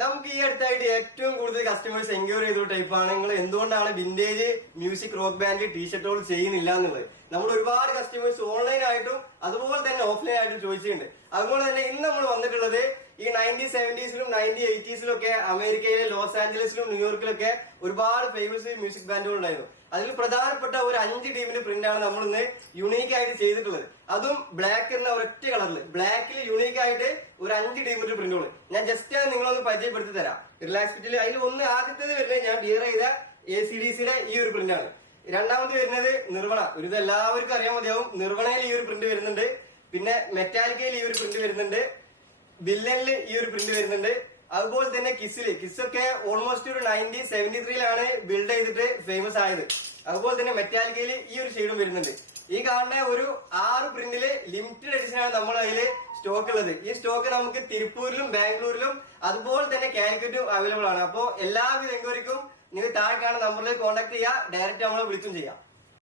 നമുക്ക് ഈ അടുത്തായിട്ട് ഏറ്റവും കൂടുതൽ കസ്റ്റമേഴ്സ് എൻക്വയറി ചെയ്ത ടൈപ്പാണ് നിങ്ങൾ എന്തുകൊണ്ടാണ് വിന്റേജ് മ്യൂസിക് റോക്ക് ബാൻഡ് ടീഷർട്ടുകൾ ചെയ്യുന്നില്ല എന്നുള്ളത്. നമ്മൾ ഒരുപാട് കസ്റ്റമേഴ്സ് ഓൺലൈൻ ആയിട്ടും അതുപോലെ തന്നെ ഓഫ്ലൈൻ ആയിട്ടും ചോദിച്ചിട്ടുണ്ട്. അതുപോലെ തന്നെ ഇന്ന് നമ്മൾ വന്നിട്ടുള്ളത് ഈ 1970s-ലും 1980s-ലും ഒക്കെ അമേരിക്കയിലെ ലോസ് ആഞ്ചലസിലും ന്യൂയോർക്കിലൊക്കെ ഒരുപാട് ഫേമസ് മ്യൂസിക് ബാൻഡുകൾ ഉണ്ടായിരുന്നു. അതിൽ പ്രധാനപ്പെട്ട ഒരു 5 ടീമിന്റെ പ്രിന്റ് ആണ് നമ്മൾ ഇന്ന് യുണീക്ക് ആയിട്ട് ചെയ്തിട്ടുള്ളത്. അതും ബ്ലാക്ക് എന്ന ഒരൊറ്റ കളറിൽ ബ്ലാക്കിൽ യുണീക്ക് ആയിട്ട് ഒരു 5 ടീമിന്റെ പ്രിന്റുകൾ ഞാൻ ജസ്റ്റ് നിങ്ങളൊന്ന് പരിചയപ്പെടുത്തി തരാം. റിലാക്സ് ഫിറ്റിൽ അതിൽ ആദ്യത്തേത് വരുന്നത് ഞാൻ ഡിയർ ചെയ്ത ACDCയുടെ ഈ ഒരു പ്രിന്റ് ആണ്. രണ്ടാമത് വരുന്നത് നിർവണ. ഇത് എല്ലാവർക്കും അറിയാൻ മതിയാവും. നിർവണയിൽ ഈ ഒരു പ്രിന്റ് വരുന്നുണ്ട്. പിന്നെ മെറ്റാലിക്കയിൽ ഈ ഒരു പ്രിന്റ് വരുന്നുണ്ട്. വില്ലനില് ഈ ഒരു പ്രിന്റ് വരുന്നുണ്ട്. അതുപോലെ തന്നെ കിസ്സൊക്കെ ഓൾമോസ്റ്റ് ഒരു 1973-ലാണ് ബിൽഡ് ചെയ്തിട്ട് ഫേമസ് ആയത്. അതുപോലെ തന്നെ മെറ്റാലിക്കയിൽ ഈ ഒരു ഷെയ്ഡും വരുന്നുണ്ട്. ഈ കാണുന്ന ഒരു 6 പ്രിന്റില് ലിമിറ്റഡ് എഡിഷൻ ആണ് നമ്മൾ അതില് സ്റ്റോക്ക് ഉള്ളത്. ഈ സ്റ്റോക്ക് നമുക്ക് തിരുപ്പൂരിലും ബാംഗ്ലൂരിലും അതുപോലെ തന്നെ കാലിക്കറ്റും അവൈലബിൾ ആണ്. അപ്പോൾ എല്ലാവിധ എൻക്വയറിക്കും നിങ്ങൾ താഴെ കാണുന്ന നമ്പറിൽ കോൺടാക്ട് ചെയ്യുക. ഡയറക്റ്റ് നമ്മളെ വിളിച്ചും ചെയ്യാം.